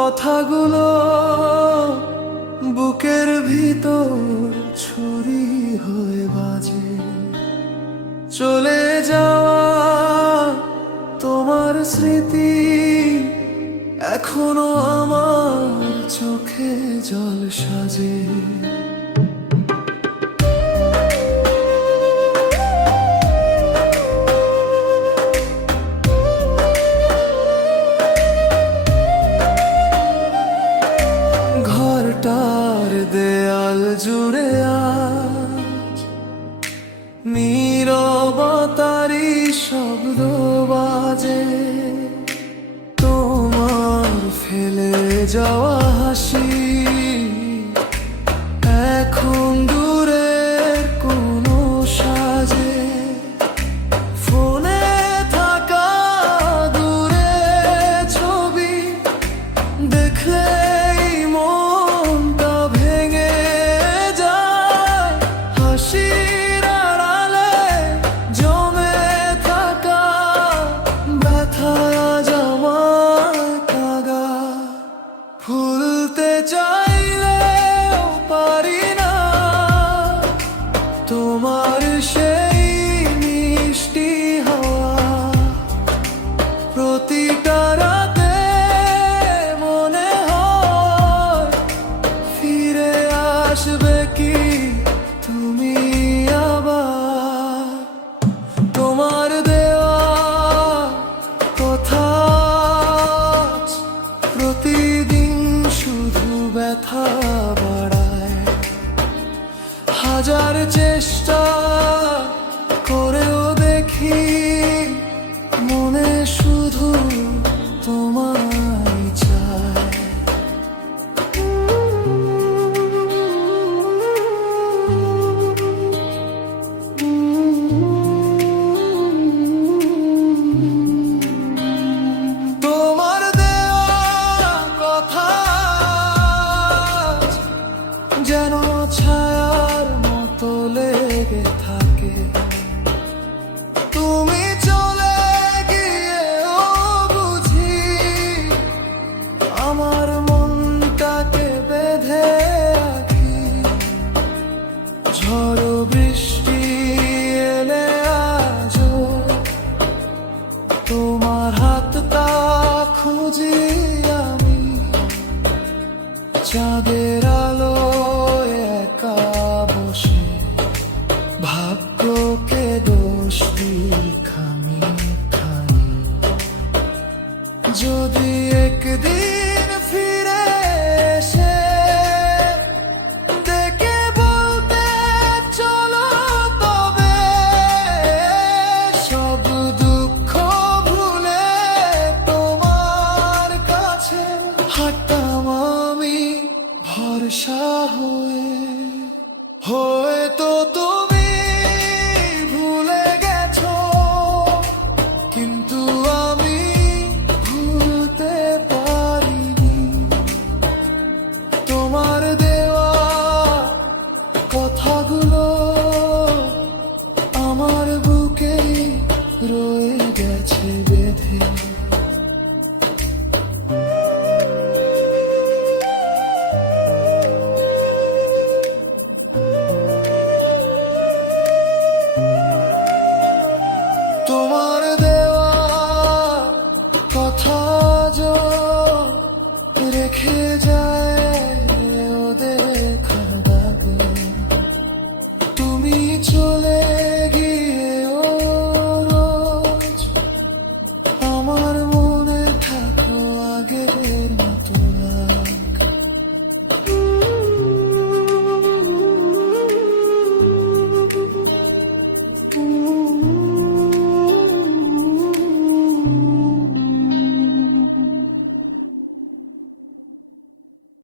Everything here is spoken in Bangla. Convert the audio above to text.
কথাগুলো বুকের ভিতর ছুরি হয়ে বাজে। চলে যাওয়া তোমার স্মৃতি এখনো আমার চোখে জল সাজে। ঘরটার দেয়াল জুড়ে আজ নীরবতারি শব্দ বাজে। তোমার ফেলে যাওয়া হাসি এখন দূরের কোনো সাজে। ফোনে থাকা দূরে ছবি দেখলে ভুলতে চাইলেও পারি না তোমার সেই মিষ্টি হাওয়া। প্রতিটা রাতে মনে হয় ফিরে আসবে কি তুমি আবার। তোমার দেওয়া কথা প্রতিদিন শুধু ব্যথা বাড়ায়। হাজার চেষ্টা করেও দেখি মনে শুধু তোমায় চায়। তোমার যেন ছায়ার মতো লেগে থাকে। তুমি চলে গিয়েও বুঝি আমার মনটাকে বেঁধে রাখি। ঝড় বৃষ্টি এলে আজও তোমার হাতটা খুঁজি আমি। চাঁদের আলো একা বসে ভাগ্যকে দোষ দিই খামি খানি। যদি একদিন ফিরে এসে ডেকে বলতে চলো তবে সব দুঃখ ভুলে তোমার কাছে হাঁটতাম আমি ভরসা